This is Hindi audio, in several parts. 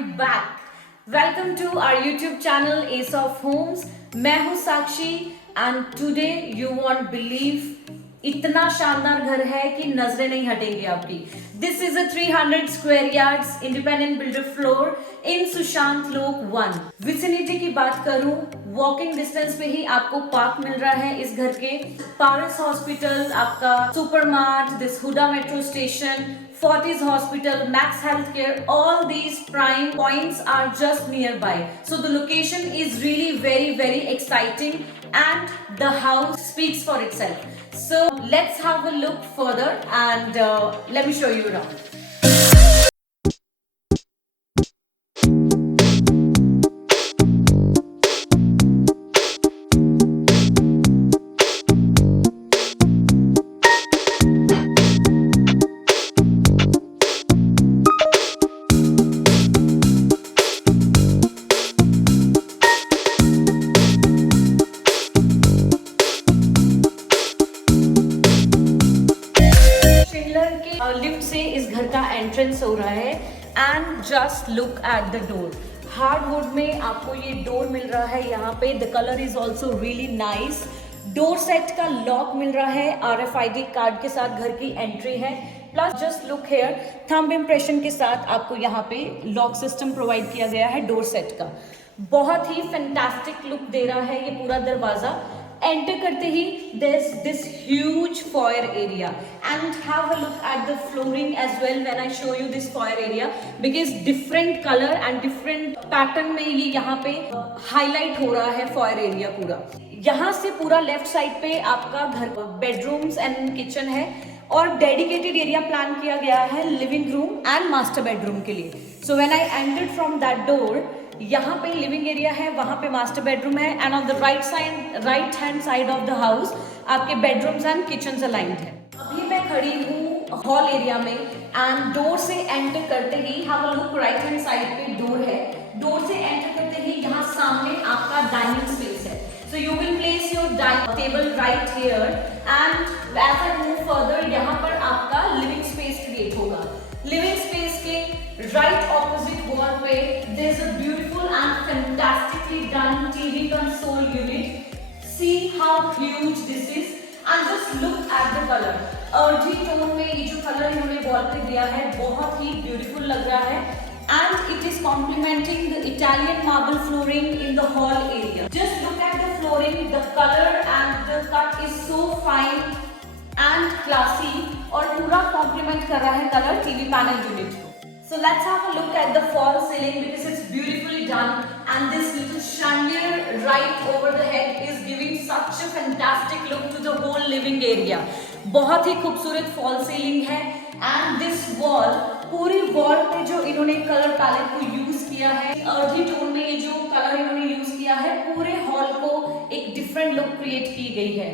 am back. Welcome to our YouTube channel Ace of Homes. मैं हूँ साक्षी and today you won't believe इतना शानदार घर है कि नजरें नहीं हटेंगी आपकी. This is a 300 square yards independent builder floor in Sushant लोक 1. विसिनिटी की बात करूं, वॉकिंग डिस्टेंस पे ही आपको पार्क मिल रहा है इस घर के. पारस हॉस्पिटल, आपका supermart, this Huda metro station, Fortis Hospital, Max Healthcare, all these prime points are just nearby. So the location is really very exciting and the house speaks for itself. So let's have a look further and let me show you around. Lift से इस घर का एंट्रेंस हो रहा है and just look at the door. Hardwood में आपको ये डोर मिल रहा है यहाँ पे. The colour is also really nice. Door set का लॉक मिल रहा है, RFID कार्ड के साथ घर की एंट्री है. Plus just look here, thumb impression के साथ आपको यहाँ पे लॉक सिस्टम प्रोवाइड किया गया है डोर सेट का. बहुत ही फैंटास्टिक लुक दे रहा है ये पूरा दरवाजा. एंटर करते ही there's this huge foyer area and have a look at the flooring as well when I show you this foyer area because different color and different pattern में ये यहाँ पे highlight हो रहा है foyer area पूरा. यहाँ से पूरा लेफ्ट साइड पे आपका घर बेडरूम्स एंड किचन है और डेडिकेटेड एरिया प्लान किया गया है living room and master bedroom के लिए. So when I entered from that door, यहाँ पे लिविंग एरिया है, वहाँ पे मास्टर बेडरूम है and on the right hand side of the house आपके बेडरूम्स एंड किचन अलाइंड है. अभी मैं खड़ी हूँ हॉल एरिया में एंड डोर से एंटर करते he have a look, right hand side पे डोर है. डोर से एंटर करते ही यहाँ सामने आपका डाइनिंग स्पेस है. So you will place your dining table right here and as I move further यहाँ पर आपका living space create होगा. Living space के right opposite wall पे there is a beautiful and fantastically done TV console unit. See how huge this is and just look at the color. अर्जी टोन में ये जो कलर इन्होंने वॉल पे दिया है बहुत ही beautiful लग रहा है. And it is complementing the Italian marble flooring in the hall area. Just look at the flooring, the color and the cut is so fine and classy और पूरा complement कर रहा है color TV panel unit को. So let's have a look at the fall ceiling because it's beautifully done and this little chandelier right over the head is giving such a fantastic look to the whole living area. बहुत ही खूबसूरत फॉल सीलिंग है एंड दिस वॉल, पूरी वॉल पे जो इन्होंने कलर पैलेट को यूज किया है, अर्जी टोन में ये जो कलर इन्होंने यूज किया है, पूरे हॉल को एक डिफरेंट लुक क्रिएट की गई है.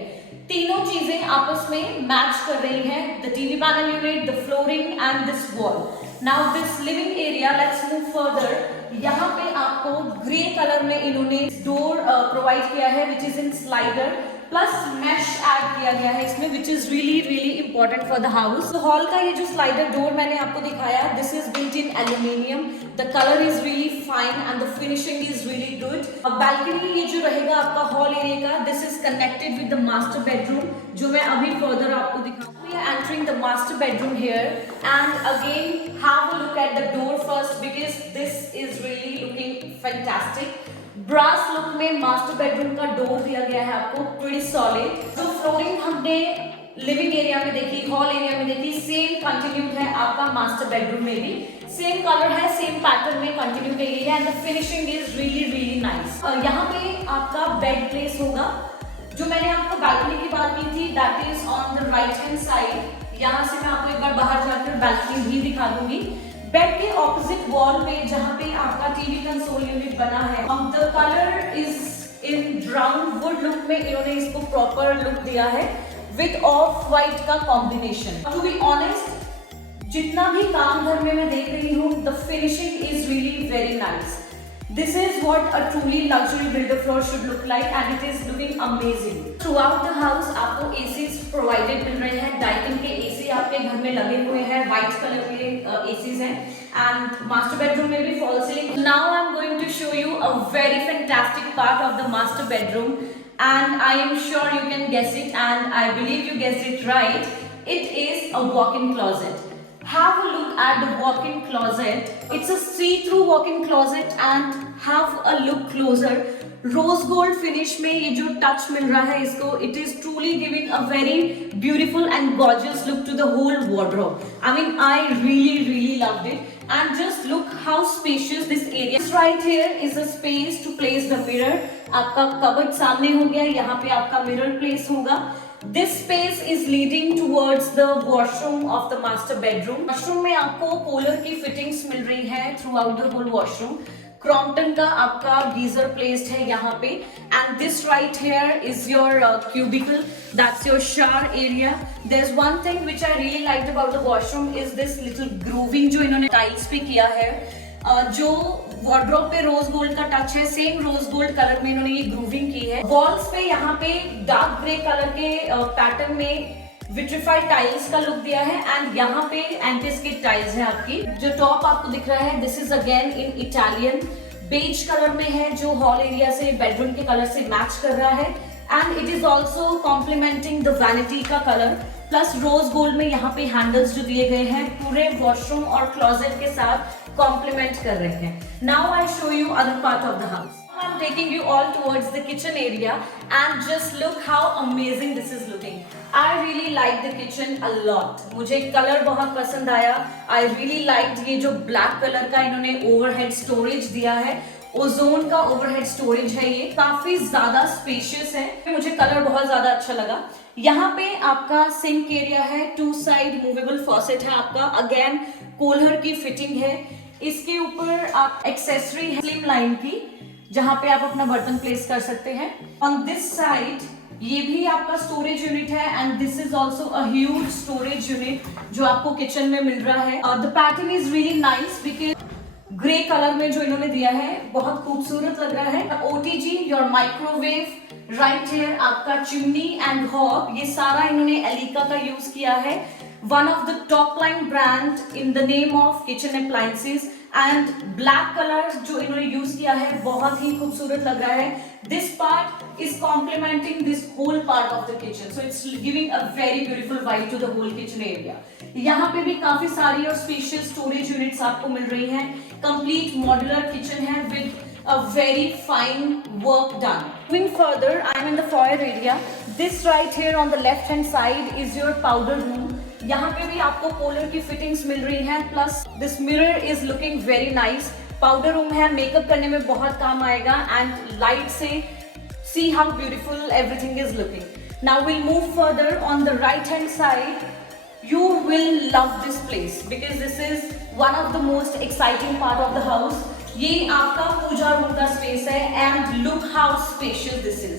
तीनों चीजें आपस में मैच कर रही हैं, the TV panel unit, the flooring and this wall. Now this living area, let's move further. यहाँ पे आपको ग्रे कलर में इन्होंने डोर प्रोवाइड किया है which is in slider plus mesh add किया गया है इसमें which is really important for the house. Hall का ये जो स्लाइडर डोर मैंने आपको दिखाया, this is built in aluminium. The colour is really fine and the finishing is really good. अब बैल्कनी ये जो रहेगा आपका हॉल एरिया का, this is connected with the master bedroom जो मैं अभी फर्दर आपको दिखाऊंगी. We are entering the master bedroom here and again have a look at the door first because this is really looking fantastic. Brass look में मास्टर बेडरूम का डोर दिया गया है आपको, pretty solid. जो फ्लोरिंग हमने लिविंग एरिया में देखी, हॉल एरिया में देखी, सेम कंटिन्यूड है आपका मास्टर बेडरूम में भी. सेम कलर है, सेम पैटर्न में कंटिन्यू की गई है and the finishing is really nice. यहाँ पे आपका बेड प्लेस होगा. जो मैंने आपको बैल्कनी की बात की थी, that is on the right hand side. यहाँ से मैं आपको एक बार बाहर जाकर बैल्कनी भी दिखा दूंगी. बेड के ऑपोजिट वॉल पे जहाँ पे आपका टीवी कंसोल यूनिट बना है, the colour is in brown would look में इन्होंने इसको प्रॉपर लुक दिया है विद ऑफ वाइट का कॉम्बिनेशन. टू बी ऑनेस्ट, जितना भी काम घर में मैं देख रही हूँ, the finishing is really very nice. This is what a truly luxury builder floor should look like and it is looking amazing. Throughout the house आपको ACs provided मिल रहे हैं. Daikin के AC आपके घर में लगे हुए हैं, white color के ACs हैं and master bedroom में भी fall ceiling. Now I'm going to show you a very fantastic part of the master bedroom, and I am sure you can guess it, and I believe you guessed it right. It is a walk-in closet. Have a look at the walk-in closet. It's a see-through walk-in closet, and have a look closer. Rose gold finish में ये जो touch मिल रहा है इसको, it is truly giving a very beautiful and gorgeous look to the whole wardrobe. I mean, I really loved it. And just look how spacious this area is. Right here is a space to place the mirror. आपका cupboard सामने हो गया, यहाँ पे आपका mirror place होगा. This space is leading towards the washroom of the master bedroom. Washroom में आपको Kohler की fittings मिल रही है throughout the whole washroom. Crompton का आपका geyser placed है यहाँ पे, and this right here is your cubicle. That's your shower area. There's one thing which I really liked about the washroom is this little grooving जो इन्होंने tiles पे किया है. जो वार्डरोब पे रोज गोल्ड का टच है, सेम रोज गोल्ड कलर में इन्होंने ये ग्रूविंग की है. वॉल्स पे यहाँ पे डार्क ग्रे कलर के पैटर्न में विट्रिफाइड टाइल्स का लुक दिया है, एंड यहाँ पे एंटी-स्किड टाइल्स है आपकी. जो टॉप आपको दिख रहा है, this is again in Italian beige colour में है, जो हॉल एरिया से बेडरूम के कलर से मैच कर रहा है, and it is also complementing the vanity का कलर. प्लस रोज गोल्ड में यहाँ पे हैंडल्स जो दिए गए हैं पूरे वॉशरूम और क्लोजेट के साथ कॉम्प्लीमेंट कर रहे हैं. Now I show you other part of the house. I'm taking you all towards the kitchen area, and just look how amazing this is looking. I really like the kitchen a lot. मुझे कलर बहुत पसंद आया. I really liked ये जो ब्लैक कलर का इन्होंने ओवरहेड स्टोरेज दिया है. ओजोन का ओवरहेड स्टोरेज है, ये काफी ज्यादा स्पेशियस है. मुझे कलर बहुत ज्यादा अच्छा लगा. यहाँ पे आपका सिंक एरिया है, 2 साइड मूवेबल फॉसेट है आपका, अगेन कोल्हर की फिटिंग है. इसके ऊपर आप एक्सेसरी है स्लिम लाइन की, जहां पे आप अपना बर्तन प्लेस कर सकते हैं. ऑन दिस साइड ये भी आपका स्टोरेज यूनिट है, and this is also a huge storage unit जो आपको किचन में मिल रहा है. The pattern is really nice because grey colour में जो इन्होंने दिया है बहुत खूबसूरत लग रहा है. OTG your microwave right here, आपका चिमनी एंड हॉब, ये सारा इन्होंने एलिका का यूज किया है. One of the top line brand in the name of kitchen appliances, and black colour जो इन्होंने यूज किया है बहुत ही खूबसूरत लग रहा है. This part is complementing this whole part of the kitchen, so it's giving a very beautiful vibe to the whole kitchen area. यहाँ पे भी काफी सारी और स्पेशियस स्टोरेज यूनिट्स आपको मिल रही हैं. कंप्लीट मॉड्यूलर किचन है with a very fine work done. Moving further, I am in the foyer area. This right here on the left hand side is your powder room. यहाँ पे भी आपको कोलर की फिटिंग्स मिल रही हैं, plus this mirror is looking very nice. Powder room है, मेकअप करने में बहुत काम आएगा, एंड लाइट से see how beautiful everything is looking. Now will move further on the right hand side. You will love this place because this is one of the most exciting part of the house. ये आपका पूजा रूम का स्पेस है, and look how spacious this is.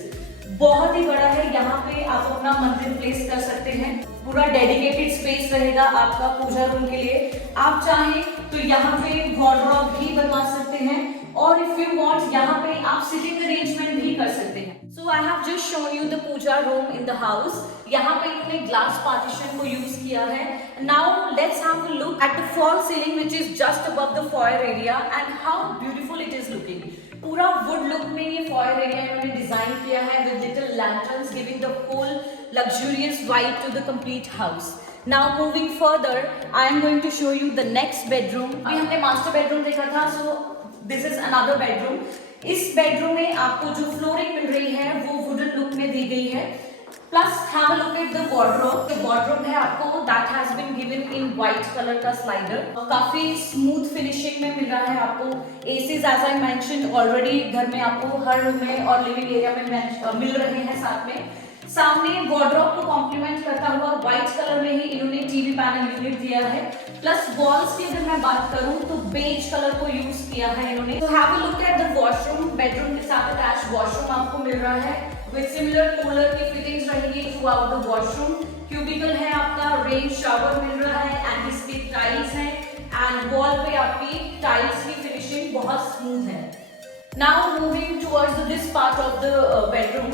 बहुत ही बड़ा है. यहाँ पे आप अपना मंदिर प्लेस कर सकते हैं. पूरा डेडिकेटेड स्पेस रहेगा आपका पूजा रूम के लिए. आप चाहें तो यहाँ पे वार्डरोब भी बनवा सकते हैं, और इफ यू वांट यहाँ पे आप सिटिंग अरेंजमेंट भी कर सकते हैं. So I have just shown you the puja room in the house. यहाँ पे इन्होंने ग्लास पार्टीशन को यूज किया है. Now let's have a look at the fall ceiling which is just above the foyer area, and how beautiful it is looking. पूरा वुड लुक में ये फॉयर एरिया इन्होंने डिजाइन किया है with little lanterns giving the whole luxurious vibe to the complete house. Now moving further, I am going to show you the next bedroom. अभी हमने master bedroom देखा था, so this is another bedroom. इस bedroom में आपको जो flooring मिल रही है वो wooden look में दी गई है. Plus have a look at the wardrobe. The wardrobe है आपको that has been given in white color का slider. काफी smooth finishing में मिल रहा है आपको. ACs as I mentioned already घर में आपको हर रूम में और living area में मिल रहे हैं साथ में. सामने वार्डरोब को कॉम्प्लीमेंट करता हुआ व्हाइट कलर में ही इन्होंने टीवी पैनल यूनिट दिया है. प्लस वॉल्स की अगर मैं बात करूं तो बेज कलर को यूज किया है इन्होंने. तो have a look at the washroom. Bedroom के साथ अटैच वॉशरूम आपको मिल रहा है विद सिमिलर कूलर की फिटिंग्स रहेगी throughout the washroom. Cubicle है आपका, रेन शावर मिल रहा है, एंड इसके टाइल्स हैं, एंड वॉल पे आपकी टाइल्स की फिनिशिंग बहुत स्मूथ है. Now moving towards this part of the bedroom.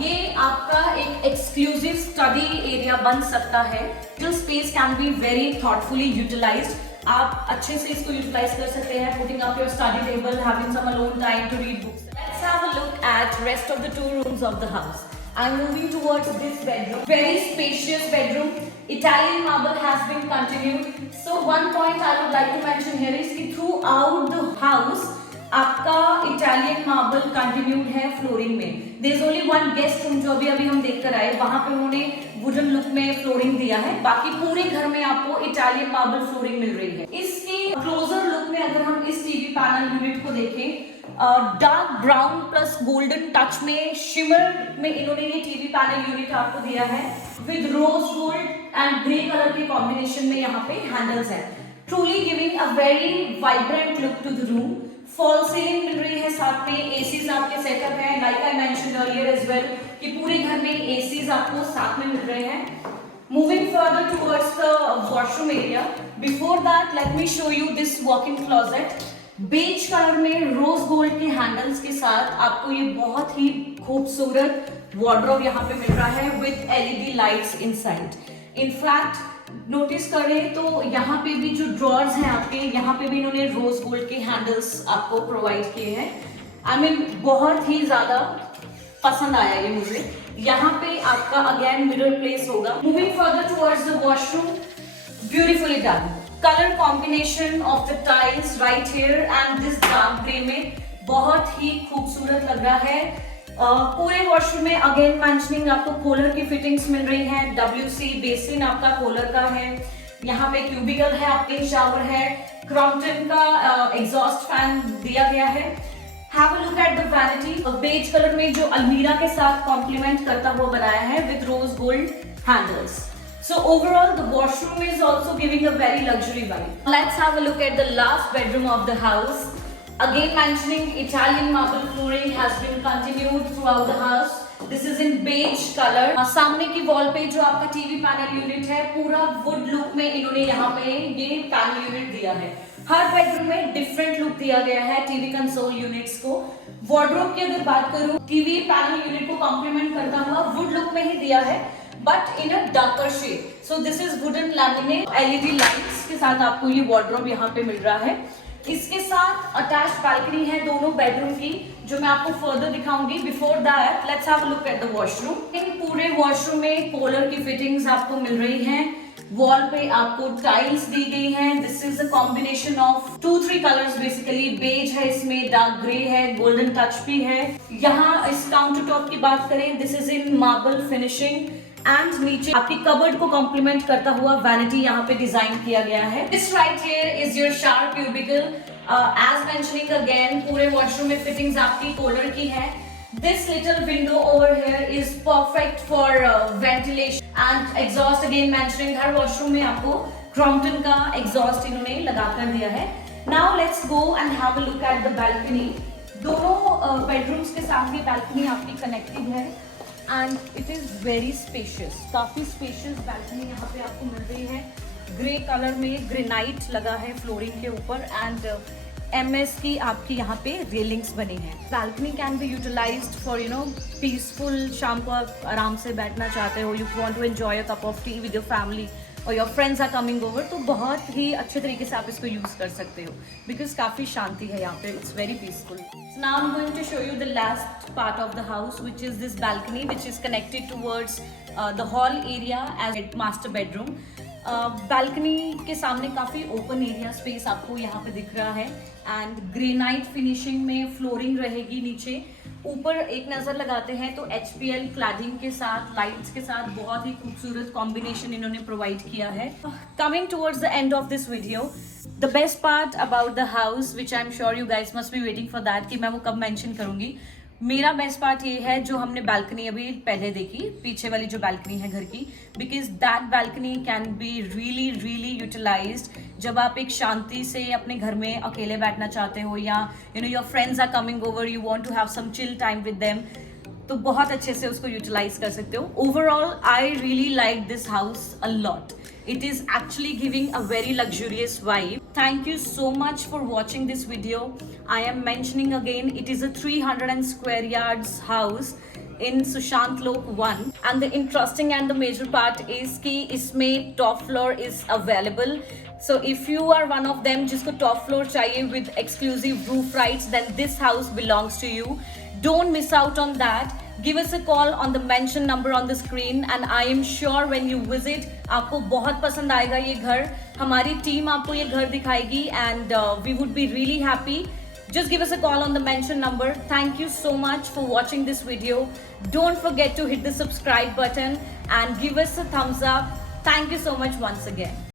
ये आपका एक एक्सक्लूसिव स्टडी एरिया बन सकता है. जो space can be very thoughtfully utilised. आप अच्छे से इसको यूटिलाइज कर सकते हैं, putting up your study table, having some alone time to read books. Let's have a look at rest of the 2 rooms of the house. I'm moving towards this bedroom. Very spacious bedroom. Italian marble has been continued. So one point I would like to mention here is कि throughout the house आपका इटालियन मार्बल कंटिन्यूड है फ्लोरिंग में. There is only one guest room जो अभी हम देख कर आए, वहां पे उन्होंने वुडन लुक में फ्लोरिंग दिया है. बाकी पूरे घर में आपको इटालियन मार्बल फ्लोरिंग मिल रही है. इसकी क्लोजर लुक में अगर हम इस टीवी पैनल यूनिट को देखें, dark brown plus golden touch में शिमर में इन्होंने ये टीवी पैनल यूनिट आपको दिया है with rose gold and grey colour के कॉम्बिनेशन में. यहाँ पे हैंडल्स है, truly giving a very vibrant look to the room. Fall ceiling मिल रही है, साथ में एसीज आपके सेटअप है. Like I mentioned earlier as well कि पूरे घर में एसीज आपको साथ में मिल रहे हैं. Moving further towards the washroom area, before that let me show you this walk in closet. Beige colour में रोज गोल्ड के हैंडल्स के साथ आपको ये बहुत ही खूबसूरत वार्डरोब यहाँ पे मिल रहा है with LED lights inside. In fact notice करें तो यहाँ पे भी जो ड्रॉर्स हैं आपके, यहाँ पे भी इन्होंने रोज गोल्ड के हैंडल्स आपको प्रोवाइड किए हैं. आई मीन बहुत ही ज्यादा पसंद आया ये मुझे. यहाँ पे आपका अगेन मिरर प्लेस होगा. Moving further towards the washroom, beautifully done. Colour combination of the tiles right here and this dark grey में बहुत ही खूबसूरत लग रहा है. पूरे वॉशरूम में अगेन मेंशनिंग आपको कोलर की फिटिंग्स मिल रही है. WC बेसिन आपका कोलर का है. यहाँ पे क्यूबिकल है, आपके शावर है. क्रॉम्पटन का एग्जॉस्ट फैन दिया गया है. Have a look at the vanity. Beige colour में जो अलमीरा के साथ कॉम्प्लीमेंट करता हुआ बनाया है with rose gold handles. So overall the washroom is also giving a very luxury vibe. Let's have a look at the last bedroom of the house. Again mentioning Italian marble flooring has been continued throughout the house. This is in beige color. सामने की वॉल पे जो आपका टीवी पैनल यूनिट है, पूरा वुड लुक में इन्होंने यहाँ पे ये पैनल यूनिट दिया है. हर बेडरूम में डिफरेंट लुक दिया गया है टीवी कंसोल यूनिट्स को. वार्डरोब की अगर बात करूं, टीवी पैनल यूनिट को कॉम्प्लीमेंट करता हुआ वुड लुक में ही दिया है but in a darker shade. So this is wooden laminate. LED lights के साथ आपको ये वार्डरोब यहाँ पे मिल रहा है. इसके साथ अटैच बालकनी है दोनों बेडरूम की, जो मैं आपको फर्दर दिखाऊंगी. Before that let's have a look at the washroom. इन पूरे वॉशरूम में कोलर की फिटिंग्स आपको मिल रही हैं. वॉल पे आपको टाइल्स दी गई हैं. This is a combination of 2-3 colours basically. Beige है, इसमें डार्क ग्रे है, गोल्डन टच भी है. यहाँ इस काउंटर टॉप की बात करें, this is in marble finishing and नीचे आपकी कबर्ड को कॉम्प्लीमेंट करता हुआ वैनिटी यहाँ पे डिजाइन किया गया है. This right here is your shower cubicle. As mentioning again पूरे वॉशरूम में फिटिंग्स आपकी कोलर की है. This little window over here is perfect for ventilation and exhaust. Again mentioning her washroom में आपको क्रॉम्पटन का एग्जॉस्ट इन्होंने लगा कर दिया है. Now let's go and have a look at the balcony. दोनों बेडरूम्स के साथ भी balcony आपकी कनेक्टेड है and it is very spacious. काफी spacious balcony यहाँ पे आपको मिल रही है. ग्रे कलर में ग्रेनाइट लगा है फ्लोरिंग के ऊपर एंड MS की आपकी यहाँ पे रेलिंग्स बनी है. Balcony can be utilised for peaceful. शाम को आप आराम से बैठना चाहते हो, you want to enjoy a cup of tea with your family और your friends are coming over, तो बहुत ही अच्छे तरीके से आप इसको यूज़ कर सकते हो बिकॉज काफ़ी शांति है यहाँ पे. It's very peaceful. Now I'm going to show you the last part of the house, which is this balcony, which is connected towards the hall area as a master bedroom. Balcony के सामने काफ़ी ओपन एरिया स्पेस आपको यहाँ पे दिख रहा है एंड ग्रेनाइट फिनिशिंग में फ्लोरिंग रहेगी. नीचे ऊपर एक नज़र लगाते हैं तो HPL क्लैडिंग के साथ लाइट्स के साथ बहुत ही खूबसूरत कॉम्बिनेशन इन्होंने प्रोवाइड किया है. Coming towards the end of this video, the best part about the house which I am sure you guys must be waiting for that कि मैं वो कब मेंशन करूंगी. मेरा बेस्ट पार्ट ये है जो हमने बालकनी अभी पहले देखी, पीछे वाली जो बालकनी है घर की, because that balcony can be really really utilised जब आप एक शांति से अपने घर में अकेले बैठना चाहते हो या your friends are coming over, you want to have some chill time with them, तो बहुत अच्छे से उसको यूटिलाइज कर सकते हो. Overall I really like this house a lot. It is actually giving a very luxurious vibe. Thank you so much for watching this video. I am mentioning again, it is a 300 square yards house in Sushant Lok 1. And the interesting and the major part is कि इसमें top floor is available. So if you are one of them जिसको top floor चाहिए with exclusive roof rights, then this house belongs to you. Don't miss out on that. Give us a call on the mentioned number on the screen, and I am sure when you visit, आपको बहुत पसंद आएगा ये घर. हमारी टीम आपको ये घर दिखाएगी, and we would be really happy. Just give us a call on the mentioned number. Thank you so much for watching this video. Don't forget to hit the subscribe button and give us a thumbs up. Thank you so much once again.